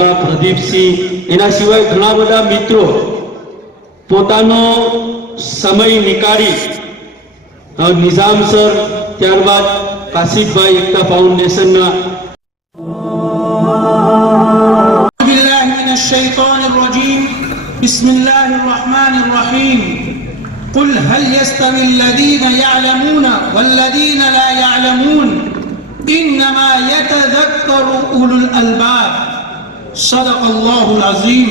પ્રદીપસિંહ, એના સિવાય ઘણા બધા મિત્રો પોતાનો સમય નીકાળી નિઝામ સર, ત્યારબાદ કાશિફભાઈ એકતા ફાઉન્ડેશનના બિસ્મિલ્લાહિર્રહમાનિર્રહીમ. قل هل يستوي الذين يعلمون والذين لا يعلمون انما يتذكر اولو الالباب. صدق اللہ العظیم.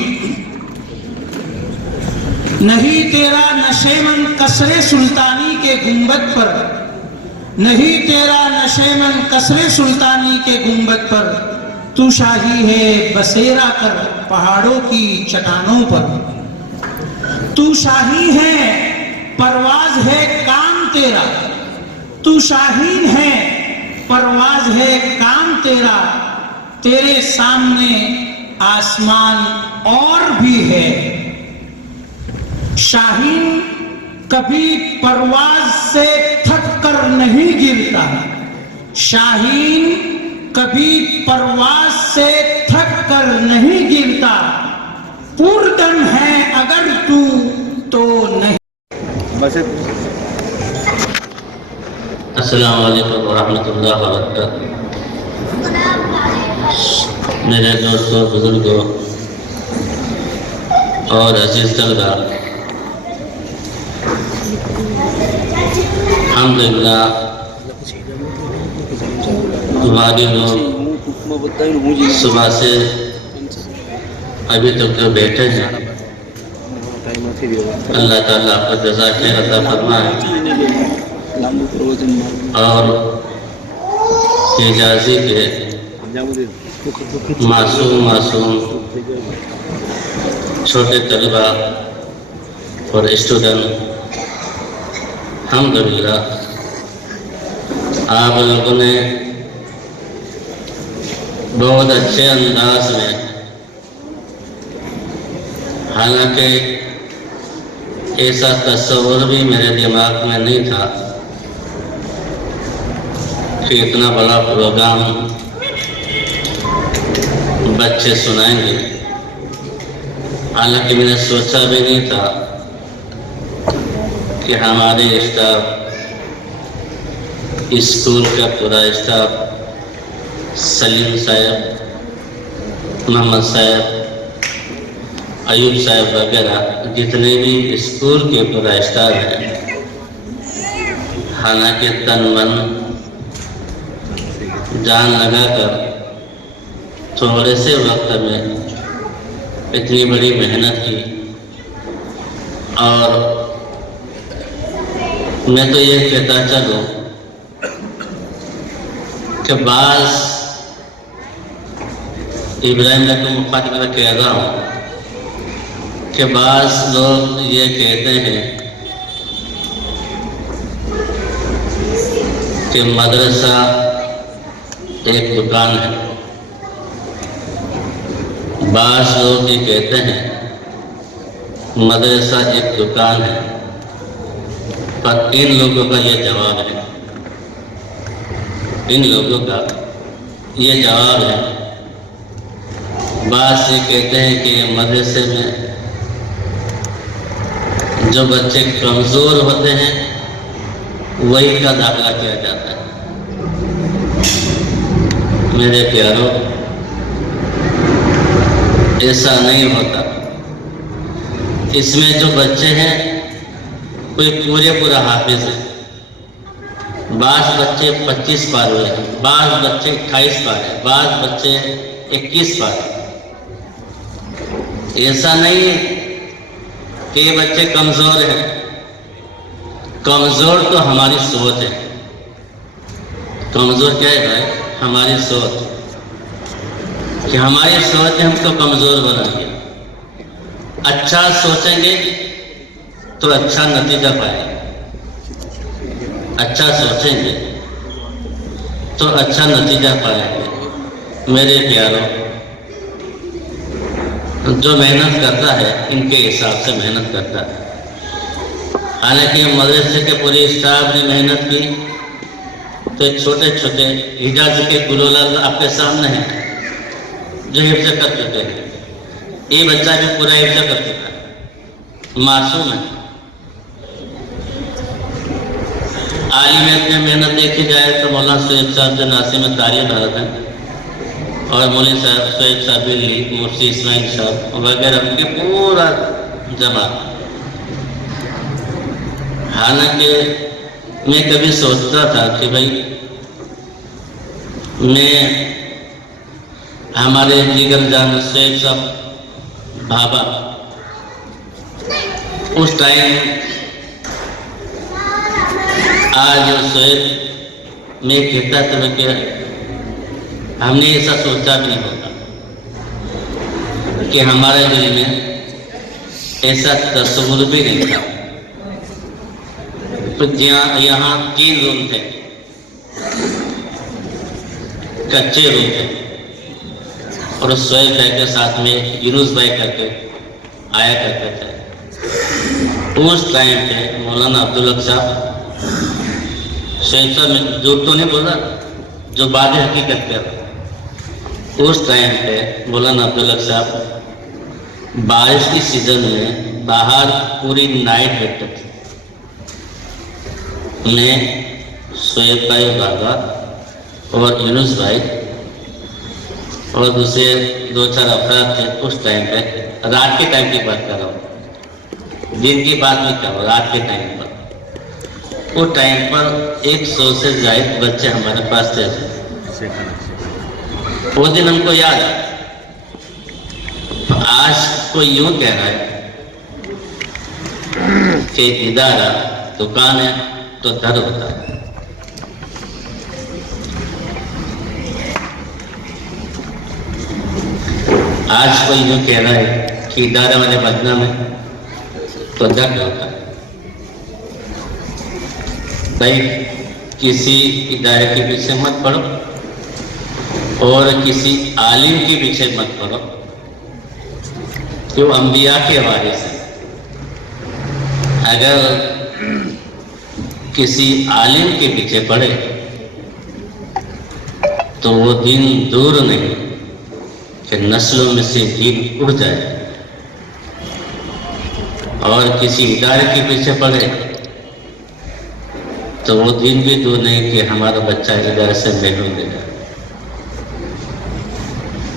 نہیں تیرا نشیمن قصر سلطانی کے گنبد پر، نہیں تیرا نشیمن قصر سلطانی کے گنبد پر، تو شاہی ہے بسیرا کر پہاڑوں کی چٹانوں پر. تو شاہی ہے پرواز ہے کام تیرا، تو شاہین ہے پرواز ہے کام تیرا، تیرے سامنے آسمان اور بھی ہے. شاہین کبھی پرواز سے تھک کر نہیں گرتا، شاہین کبھی پرواز سے تھک کر نہیں گرتا، پردم ہے اگر تو نہیں. السلام علیکم ورحمۃ اللہ وبرکاتہ. میرے دوستوں، بزرگوں اور عزیز طلباء، الحمدللہ تمہاری لوگ صبح سے ابھی تک جو بیٹھے ہیں، اللہ تعالیٰ آپ کو جزا خیر عطا فرمائے اور حجازی کے معصوم چھوٹے طلبہ اور اسٹوڈنٹ، الحمدللہ آپ لوگوں نے بہت اچھے انداز میں، حالانکہ ایسا تصور بھی میرے دماغ میں نہیں تھا کہ اتنا بڑا پروگرام بچے سنائیں گے. حالانکہ میں نے سوچا بھی نہیں تھا کہ ہمارے اسٹاف، اسکول کا پورا اسٹاف، سلیم صاحب، محمد صاحب، ایوب صاحب وغیرہ جتنے بھی اسکول کے پورا اسٹاف ہیں، حالانکہ تن من جان لگا کر تھوڑے سے وقت میں اتنی بڑی محنت کی. اور میں تو یہ کہتا چلوں کہ بعض ابراہیم کو مخاطب کہہ رہا ہوں کہ بعض لوگ یہ کہتے ہیں کہ مدرسہ ایک دکان ہے. بعض لوگ یہ کہتے ہیں مدرسہ ایک دکان ہے. پر ان لوگوں کا یہ جواب ہے، ان لوگوں کا یہ جواب ہے. بعض یہ کہتے ہیں کہ مدرسے میں جو بچے کمزور ہوتے ہیں وہی کا داخلہ کیا جاتا ہے. میرے پیاروں، ایسا نہیں ہوتا. اس میں جو بچے ہیں کوئی پورا حافظ ہے، بعض بچے 25 پار ہوئے ہیں، بعض بچے 28 پار ہیں، بعض بچے 21 پار ہیں. ایسا نہیں کہ یہ بچے کمزور ہیں. کمزور تو ہماری سوچ ہے. کمزور کیا ہے بھائی؟ ہماری سوچ، کہ ہماری سوچ ہم کو کمزور بنا گی. اچھا سوچیں گے تو اچھا نتیجہ پائیں گے، اچھا سوچیں گے تو اچھا نتیجہ پائیں گے. میرے پیاروں، جو محنت کرتا ہے ان کے حساب سے محنت کرتا ہے. حالانکہ مدرسے کے پوری اسٹاف نے محنت کی تو ایک چھوٹے چھوٹے حجاز کے گلولہ آپ کے سامنے ہیں. जो हिफ्ज कर चुके हैं। ये बच्चा भी पूरा हिफ्ज कर चुका है, मासूम है। आलिमियत में मेहनत देखी जाए तो मौलाना सैयद साहब जो नासिम में तारीख भारत हैं और मौलवी साहब सैयद साहब बिल्ली, मुफ्ती इस्माइल साहब वगैरह, उनके पूरा जमा। हालांकि मैं कभी सोचता था कि भाई मैं हमारे जिगर जान सैयद साहब बाबा उस टाइम आज सैयद मैं कहता था कि हमने ऐसा सोचा भी नहीं होगा कि हमारे दिल में ऐसा तस्वुर भी नहीं था। तो यहाँ 3 रूम थे, कच्चे रूम थे, और सैयद भाई के साथ में यूनुस भाई करके आया करते थे। उस टाइम पे मौलाना अब्दुल हक साहब, सैयद साहब में झूठ तो नहीं बोला, जो बात हकीकत पे, उस टाइम पे मौलाना अब्दुल हक साहब बारिश की सीजन में बाहर पूरी नाइट बैठते थे। मैं, सैयद भाई बाबा और यूनुस भाई और दूसरे 2-4 अफराद थे। उस टाइम पे रात के टाइम की बात कर रहा हूँ, दिन की बात नहीं कर रहा हूँ, रात के टाइम पर। उस टाइम पर 100 से ज़्यादा बच्चे हमारे पास थे। वो दिन हमको याद है। आज कोई यूं कह रहा है कि इदारा दुकान है तो दर होता है। आज कोई यूं कह रहा है कि इदारा वाले बदनाम है तो दर्द होता है। भाई किसी इदारे के पीछे मत पड़ो और किसी आलिम के पीछे मत पड़ो, जो अंबिया के वारिस है। अगर किसी आलिम के पीछे पड़े तो वो दिन दूर नहीं कि नस्लों में से दीन उड़ जाए, और किसी इदारे के पीछे पड़े तो वो दिन भी दूर नहीं कि हमारा बच्चा इदारे से महरूम हो जाए।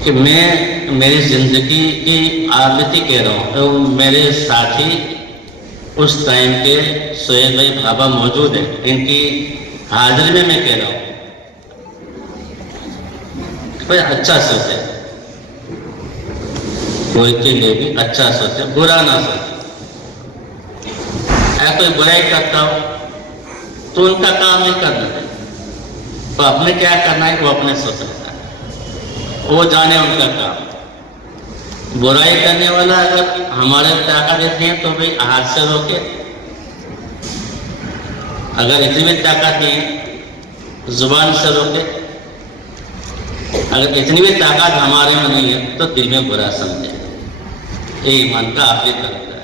कि मैं मेरी ज़िंदगी की आदती कह रहा हूँ, तो मेरे साथी उस टाइम के सैयद भाई बाबा मौजूद है, इनकी हाजिरी में मैं कह रहा हूँ भाई अच्छा सोचे, कोई के लिए भी अच्छा सोचे, बुरा ना सोचे। अगर कोई बुराई करता हो तो उनका काम नहीं करना है, तो अपने क्या करना है वो अपने सोच लेता है, वो जाने उनका काम। बुराई करने वाला अगर हमारे ताकत देते हैं तो भाई हाथ से रोके, अगर इतनी भी ताकत नहीं है जुबान से रोके, अगर इतनी भी ताकत हमारे में नहीं है तो दिल में बुरा समझे। ये ईमान का आखिरी करता है।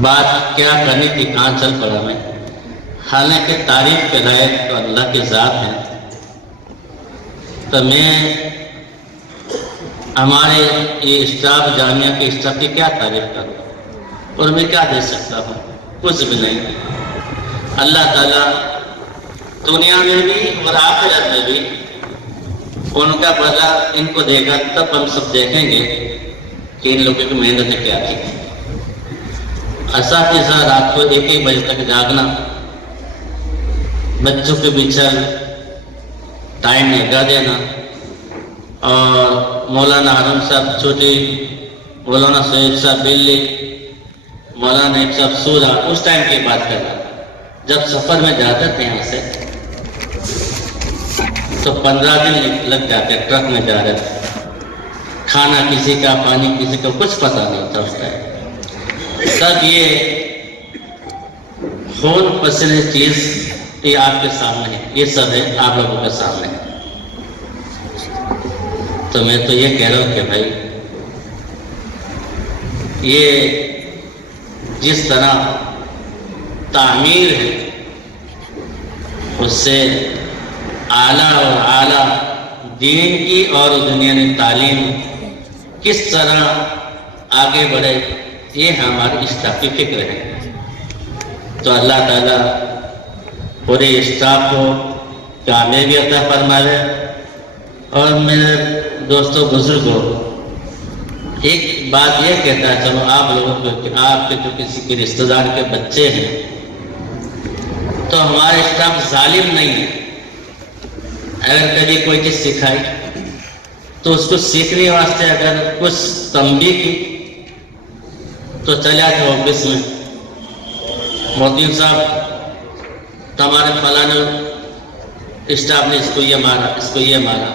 बात क्या करनी थी, कहाँ चल पड़ा मैं। हालांकि तारीफ के लायक तो अल्लाह की ज़ात है, तो मैं हमारे ये स्टाफ, जामिया के स्टाफ की क्या तारीफ करूँ, और मैं क्या दे सकता हूँ, कुछ भी नहीं। अल्लाह ताला दुनिया में भी और आखिरत में भी उनका बदला इनको देगा। तब हम सब देखेंगे कि इन लोगों की मेहनत क्या थी। असातिज़ा रात को 1-1 बजे तक जागना, बच्चों के पीछे टाइम लगा देना, और मौलाना हारून साहब छोटी, मौलाना सैयद साहब बिल्ली, मौलाना एक साहब सूरा, उस टाइम की बात करना। जब सफ़र में जाते थे यहाँ से तो 15 दिन लग जाते, ट्रक में जा रहे थे। खाना किसी का, पानी किसी का, कुछ पता नहीं था उस टाइम। तब ये खून पसीने चीज़ ये आपके सामने है, ये सब है आप लोगों के सामने। तो मैं तो ये कह रहा हूँ कि भाई ये जिस तरह तामीर है उससे आला और आला दीन की और दुनियावी तालीम किस तरह आगे बढ़े, ये हमारी स्टाफ की फिक्र है। तो अल्लाह ताला पूरे स्टाफ को कामयाबी अता फरमाए। और मेरे दोस्तों बुजुर्गों, एक बात ये कहता चलो आप लोगों को कि आपके जो किसी के रिश्तेदार के बच्चे हैं तो हमारा स्टाफ जालिम नहीं है। अगर कभी कोई चीज सिखाई तो उसको सीखने वास्ते अगर कुछ तंबीह की तो चले आते ऑफिस में, मोहद्दीन साहब तुम्हारे फलाने स्टाफ ने इसको ये मारा, इसको ये मारा।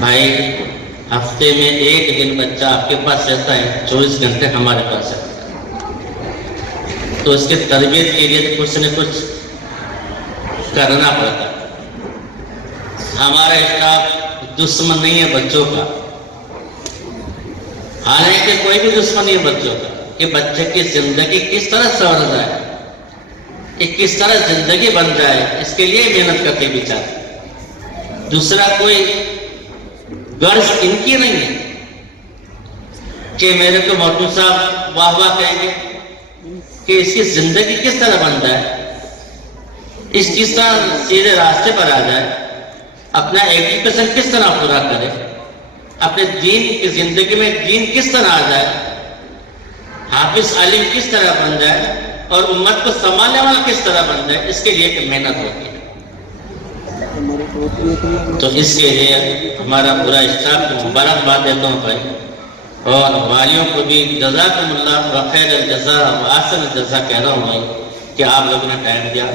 भाई हफ्ते में एक दिन बच्चा आपके पास रहता है, 24 घंटे हमारे पास रहता है, तो उसके तरबियत के लिए कुछ न कुछ करना पड़ता है। हमारा स्टाफ दुश्मन नहीं है बच्चों का, हालांकि कोई भी दुश्मन नहीं है बच्चों का, कि बच्चे की जिंदगी किस तरह संवर जाए, कि किस तरह जिंदगी बन जाए, इसके लिए मेहनत करते विचार। दूसरा कोई गर्ज इनकी नहीं है कि मेरे को मौजूद साहब वाह वाह कहेंगे कि इसकी जिंदगी किस तरह बन जाए, इस किस तरह सीधे रास्ते पर आ जाए, अपना एजुकेशन किस तरह पूरा करे, अपने दीन की जिंदगी में दीन किस तरह आ जाए, हाफिज आलिम किस तरह बन जाए और उम्मत को संभालने वाला किस तरह बन जाए, इसके लिए मेहनत होती है। तो इसके लिए हमारा पूरा स्टाफ को मुबारकबाद देता हूँ भाई, और वालियों को भी जज़ाकुमुल्लाह व खैरल जज़ा व अहसन जज़ा कह रहा हूँ भाई कि आप लोगों ने टाइम दिया।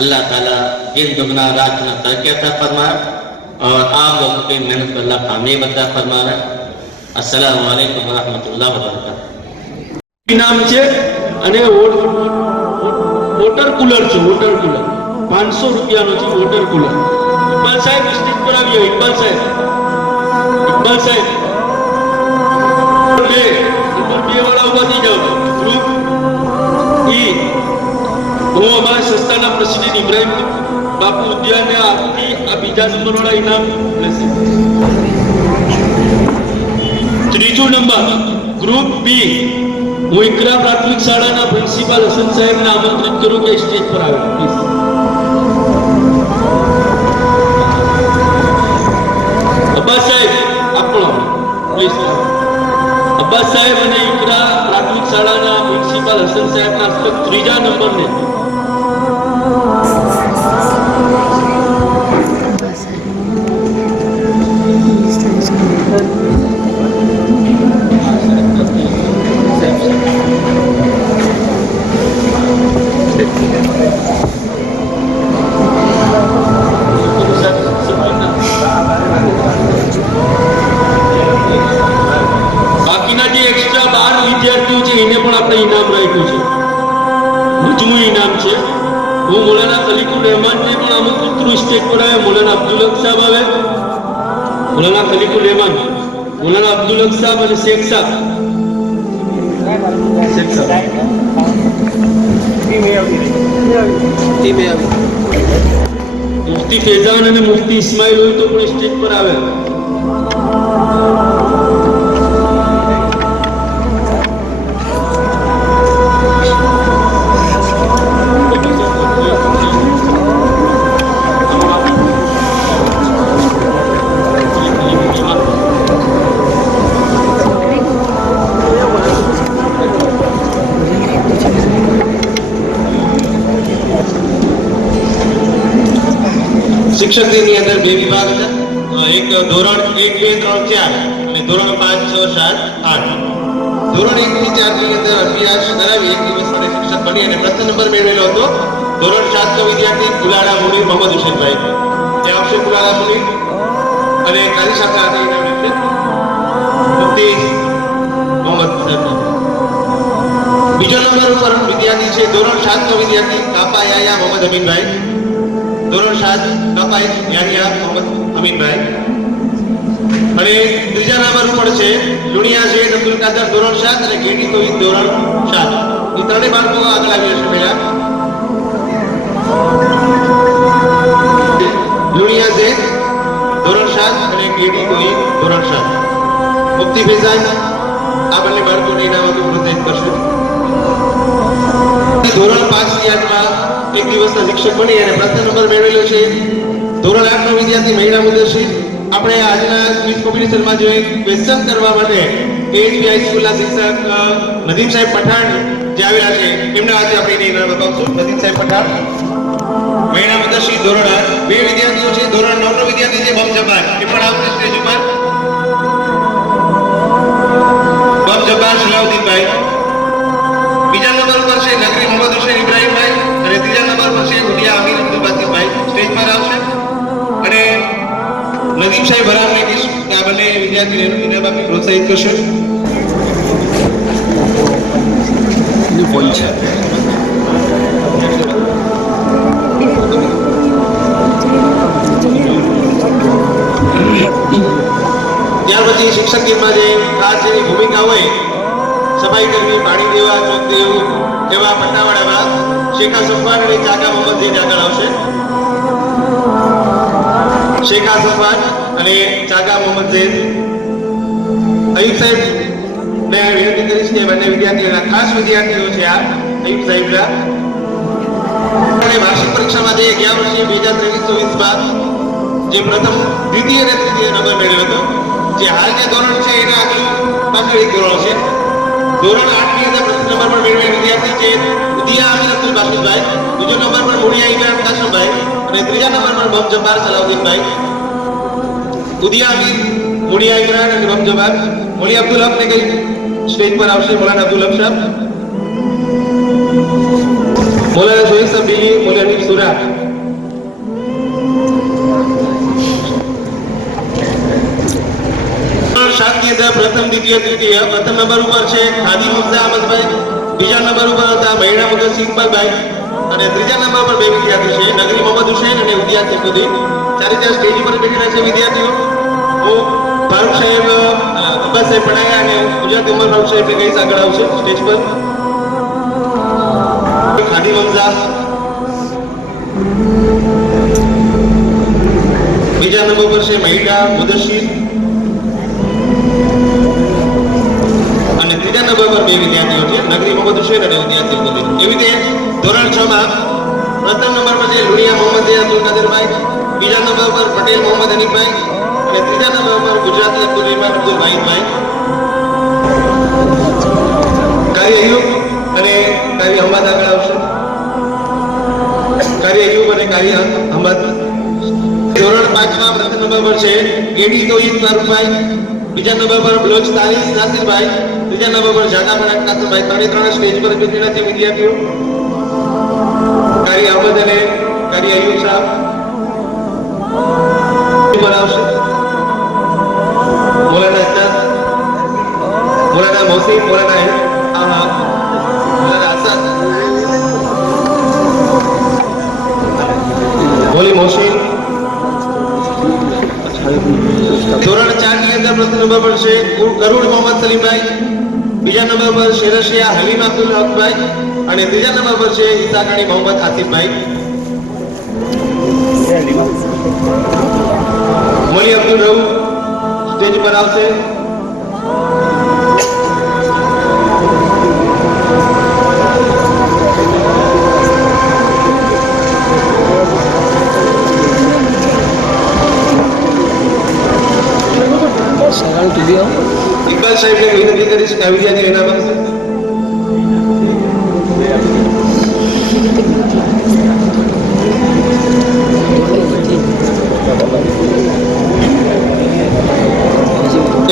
अल्लाह ताला दिन दुगना रात दुगना तरक्की अता फरमाए और आप लोगों की मेहनत को अल्लाह कामयाब अता फरमाए। अस्सलामु अलैकुम व रहमतुल्लाहि व बरकातुहू। इनाम છે અને વોટર કુલર છે, વોટર કુલર 500 રૂપિયાનો છે વોટર કુલર। ઇકબાલ સાહેબ સ્ટેજ પર આવીએ, ઇકબાલ સાહેબ, ઇકબાલ સાહેબ બે વાળા ઉભા થઈ જાઓ। ગ્રુપ ઈ હું અમારા સંસ્થાના પ્રેસિડેન્ટ ઇબ્રાહિમ બાપુ ઉદ્યાનને આપતી આ બીજા નંબરવાળા ઇનામ લેશે। ત્રીજો નંબર ગ્રુપ બી, હું ઇકરા પ્રાથમિક શાળાના પ્રિન્સિપાલ હસન સાહેબને આમંત્રિત કરું કે સ્ટેજ પર આવે પ્લીઝ। અબ્બાસ સાહેબ આપણો પ્લીઝ। અબ્બાસ સાહેબ અને ઇકરા પ્રાથમિક શાળાના પ્રિન્સિપાલ હસન સાહેબના હસ્તક ત્રીજા નંબરને બાકીના જે એક્સ્ટ્રા 12 વિદ્યાર્થીઓ છે એને પણ આપણે ઇનામ રાખ્યું છે, મજમૂઈ ઇનામ છે। હું મૌલાના ખલીકુર રહેમાનને પણ આમંત્રિત કરું સ્ટેજ પર આવે। મૌલાના અબ્દુલ હક સાહેબ આવે, મૌલાના ખલીકુર રહેમાન, મૌલાના અબ્દુલ હક સાહેબ અને શેખ સાહેબ। મુફ્તી ફેઝાન અને મુફ્તી ઇસ્માઇલ હોય તો પણ સ્ટેજ પર આવે। શિક્ષક દિનની અંદર બે વિભાગ છે, એક ધોરણ 1, 2, 3, 4 અને ધોરણ 5, 6, 7, 8। ધોરણ 1 થી 4 ની અંદર અભ્યાસ કરાવી એક દિવસ માટે શિક્ષક બની અને પ્રથમ નંબર મેળવેલો હતો ધોરણ 7 નો વિદ્યાર્થી ગુલાડા મુનીર મોહમ્મદ હુસૈનભાઈ। તે આવશે ગુલાડા મુનીર અને કારી સાથે આને ઇનામ મળશે મુફ્તી મોહમ્મદ સાહેબ। બીજો નંબર ઉપર વિદ્યાર્થી છે ધોરણ 7 નો વિદ્યાર્થી કાપા યાયા મોહમ્મદ અમીનભાઈ। ધોરણ 7 કપાઈ યાનિયા મોહમ્મદ અમીનભાઈ। અને ત્રીજા નંબર ઉપર છે લુણિયા ઝેડ અબ્દુલ કાદર ધોરણ 7 અને કેડી તોહિદ ધોરણ 7। એ ત્રણેય બાળકો આગળ આવી જશે પહેલા। લુણિયા ઝેડ ધોરણ 7 અને કેડી કોઈ ધોરણ 7. મુક્તિ ફેઝાન આ બંને બાળકોને ઇનામ આપી પ્રોત્સાહિત કરશે. ધોરણ 5 ની યાદમાં એક દિવસના શિક્ષક બની અને પ્રથમ નંબર મેળવેલો છે ધોરણ 8 નો વિદ્યાર્થી મહિલા મુદસ્સીર. આપણે આજના ક્વિઝ કોમ્પિટિશનમાં જો એક ક્વેશ્ચન કરવા માટે એએચપી હાઈસ્કૂલના શિક્ષક નદીમ સાહેબ પઠાણ જે આવેલા છે એમના આજે આપણે ઇનામ અપાવશું. નદીમ સાહેબ પઠાણ મહિલા મુદસ્સીર ધોરણ 8. બે વિદ્યાર્થીઓ છે ધોરણ 9 નો વિદ્યાર્થી છે બમ જબ્બાર, એ પણ આવશે સ્ટેજ ઉપર. બમ જબ્બાર સલાઉદ્દીનભાઈ. બીજા નંબર પર છે નગરી મોહમ્મદ હુસૈન ઇબ્રાહીમભાઈ અને ત્રીજા નંબર પર છે ઉડિયા અમીર અબ્દુલ બાસિફભાઈ સ્ટેજ પર આવશે. અને નદીમ સાહેબ બરાબરને કહીશું કે આ બંને વિદ્યાર્થીઓને ઇનામ આપી પ્રોત્સાહિત કરશે. ત્યાર પછી શિક્ષક દિનમાં જે ખાસ જેની ભૂમિકા હોય સફાઈ કરવી, પાણી દેવા, ચોક દેવું એવા પટ્ટાવાળામાં શેખા સફાન અને ચાકા મોહમ્મદ જે આગળ આવશે. શેખા સફાન અને ચાકા મોહમ્મદ ઝૈદ. અયુબ સાહેબ ને વિનંતી કરીશ કે બંને વિદ્યાર્થીઓના ખાસ વિદ્યાર્થીઓ છે આ અયુબ સાહેબના. અને વાર્ષિક પરીક્ષામાં જે ગયા વર્ષે 2023-24માં જે પ્રથમ દ્વિતીય અને તૃતીય નંબર મેળવ્યો હતો, જે હાલ જે ધોરણ છે એના આગળ પાછળ એક ધોરણ છે. ધોરણ 8 ની અંદર પ્રથમ નંબર પર મેળવેલ વિદ્યાર્થી છે ઉદિયા અમીર અબ્દુલ બાસિફભાઈ, બીજો નંબર પર મુડિયા ઇમરાન કાસમભાઈ અને ત્રીજા નંબર પર બમ જબ્બાર સલાઉદ્દીનભાઈ. ઉદિયા અમીર, મુડિયા ઇમરાન અને બમ જબ્બાર. મોલી અબ્દુલ હક ને કઈ સ્ટેજ પર આવશે. મૌલાના અબ્દુલ હક સાહેબ, મૌલાના સોહેલ સાહેબ બીલી, મૌલાના હનીફ સુરા. શાક ની અંદર પ્રથમ દ્વિતીય તૃતીય. પ્રથમ નંબર ઉપર છે ખાદી મુફ્તા અહમદભાઈ, બીજા નંબર ઉપર હતા મહિલા મુદસ્સીર ઇકબાલભાઈ અને ત્રીજા નંબર પર બે વિદ્યાર્થી છે નગરી મોહમ્મદ હુસૈન અને ઉદિયા સૈફુદ્દીન. ચારે ચાર સ્ટેજ ઉપર બેઠેલા છે વિદ્યાર્થીઓ. હું ફારૂક સાહેબ, અબ્બાસ સાહેબ પડાયા અને ગુજરાતી ઉમર ફારૂક સાહેબ કઈ આગળ આવશે સ્ટેજ પર. ખાદી મમઝા, બીજા નંબર પર છે મહિલા મુદસ્સીર અને ત્રીજા નંબર પર બે વિદ્યાર્થીઓ છે નગરી મોહમ્મદ હુસૈન અને ઉદિયા સૈફુદ્દીન. એવી રીતે ધોરણ 6 માં પ્રથમ નંબર પર છે લુણિયા મોહમ્મદ અબ્દુલ કાદરભાઈ, બીજા નંબર પર પટેલ મોહમ્મદ હનીફભાઈ અને ત્રીજા નંબર પર ગુજરાતી અબ્દુલ રહેમાન અબ્દુલ વાહિદભાઈ. કારી અયુબ અને કારી અહમદ આગળ આવશે. કારી અયુબ અને કારી અહમદ. ધોરણ 5 માં પ્રથમ નંબર પર છે કેડી તોયબ ફારૂકભાઈ, બીજા નંબર પર બલોચ તારીસ નાસિરભાઈ, ત્રીજા નંબર પર જાગા મરાક કાસમભાઈ. ત્રણ સ્ટેજ પર બેઠેલા છે વિદ્યાર્થીઓ. કારી અહમદ અને કારી અયુબ સાહેબ આવશે. મૌલાના અજ્જાદ, મૌલાના મોહસિન, મૌલાના આસાદ, મૌલી મોહસિન. ધોરણ 4 ની અંદર પ્રથમ નંબર પર છે કરુણ મોહમ્મદ સલીમભાઈ, બીજા નંબર પર શેરશિયા હલીમ અબ્દુલ હકભાઈ અને ત્રીજા નંબર પર છે ઈસાકાણી મોહમ્મદ આસિફભાઈ. મોલી અબ્દુલ રહુ સ્ટેજ પર આવશે. ઇકબાલ સાહેબને વિનંતી કરીશ કે આ વિદ્યાર્થી ઇનામ આપશે.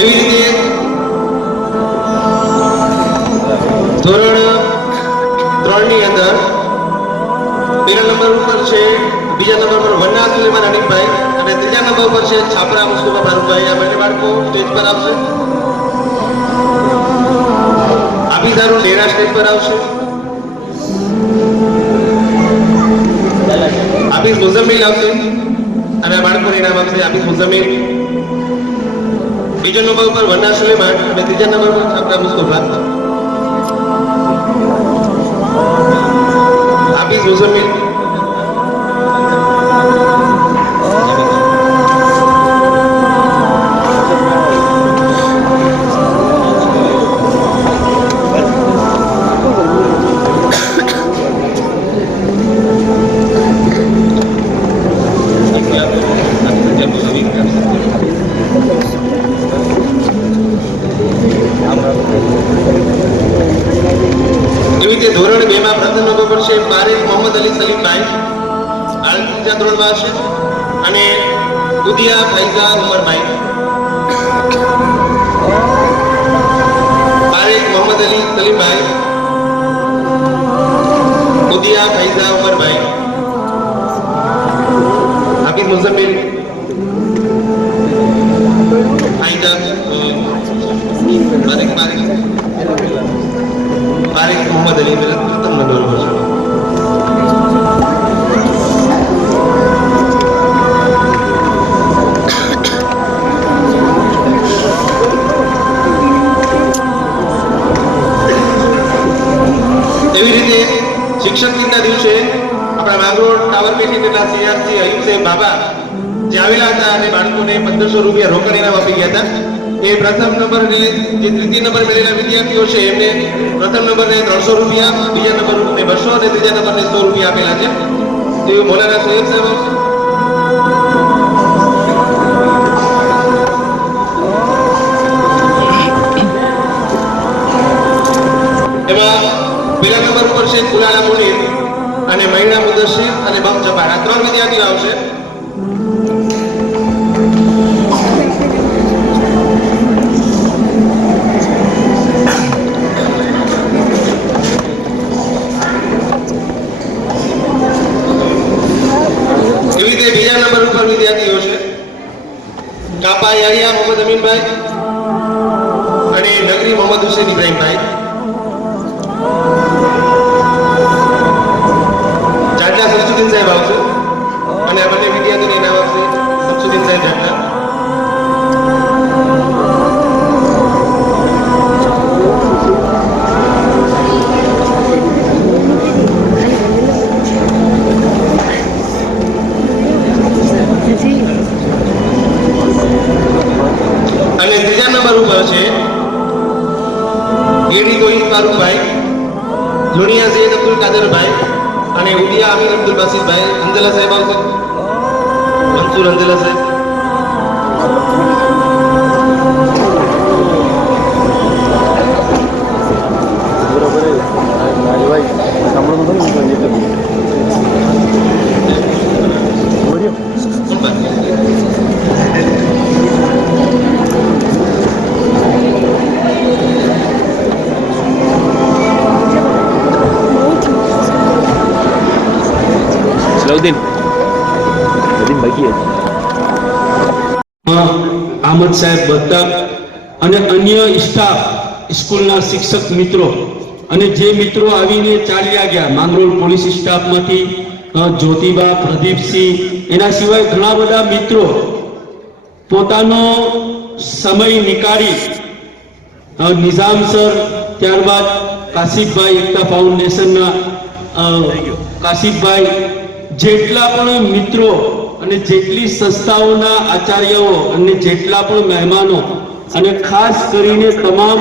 એવી રીતે ધોરણ 3 ની અંદર પહેલા નંબર ઉપર છે બીજા નંબર પર વન્ના સુલેમાન હનીફભાઈ અને ત્રીજા નંબર પર છે છાપરા મુસ્તફા ફારૂકભાઈ. આ બંને બાળકો સ્ટેજ પર આવશે. આબિદારુલ લેરા સ્ટેજ પર આવશે. આબિદ મુઝમ્મિલ આવશે અને આ બાળકોને ઇનામ આપશે. આબિદ મુઝમ્મિલ. બીજા નંબર પર વન્ના સુલેમાન અને ત્રીજા નંબર પર છાપરા મુસ્તફા. આબિદ મુઝમ્મિલ. ઉદિયા ફૈઝા ઉમરભાઈ, પારેખ મોહમ્મદ અલી સલીમભાઈ, ઉદિયા ફૈઝા ઉમરભાઈ, હાફિઝ મુઝમ્મિલ ફૈઝા પારેખ મોહમ્મદ અલી પ્રથમ નંબર પર છે. એવી રીતે શિક્ષક દિનના દિવસે આપણા માંગરોળ ટાવર પેઠેના સીઆરસી અયુબ સાહેબ બાબા જે આવેલા હતા અને બાળકોને 1500 રૂપિયા રોકડ ઇનામ આપી ગયા હતા. એ પ્રથમ નંબર અને જે તૃતીય નંબર મેળવેલા વિદ્યાર્થીઓ છે એમને પ્રથમ નંબરને 300 રૂપિયા, બીજા નંબરને 200 અને ત્રીજા નંબરને 100 રૂપિયા આપેલા છે. તો મૌલાના સૈયદ સાહેબ એમાં પહેલા નંબર ઉપર છે કુલાલા મુનીર અને મહિના મુદસ્સીર અને બમ જબાર. આ 3 વિદ્યાર્થીઓ આવશે. એવી રીતે બીજા નંબર ઉપર વિદ્યાર્થીઓ છે કાપા યાહિયા મોહમ્મદ અમીનભાઈ અને નગરી મોહમ્મદ હુસેન ઇબ્રાહીમભાઈ. જાડલા શમસુદ્દીન સાહેબ આવશે અને આ બંને વિદ્યાર્થીઓને ઇનામ આપશે. શમસુદ્દીન સાહેબ જાડલા. અને ત્રીજા નંબર ઉપર છે ગેડી ગોહિદ ફારૂકભાઈ, લુણિયા સૈયદ અબ્દુલ કાદરભાઈ અને ઉડિયા અમીર અબ્દુલ બાસિરભાઈ. અંજલા સાહેબ આવશે, મંસૂર અંજલા સાહેબ. આમદ સાહેબ બત્તક અને અન્ય સ્ટાફ, સ્કૂલના શિક્ષક મિત્રો અને જે મિત્રો આવીને ચાલ્યા ગયા માંગરોળ પોલીસ સ્ટાફમાંથી જ્યોતિબા, પ્રદીપસિંહ, એના સિવાય ઘણા બધા મિત્રો પોતાનો સમય નીકાળી નિઝામ સર, ત્યારબાદ કાશિફભાઈ, એકતા ફાઉન્ડેશનના કાશિફભાઈ, જેટલા પણ મિત્રો અને જેટલી સંસ્થાઓના આચાર્યો અને જેટલા પણ મહેમાનો અને ખાસ કરીને તમામ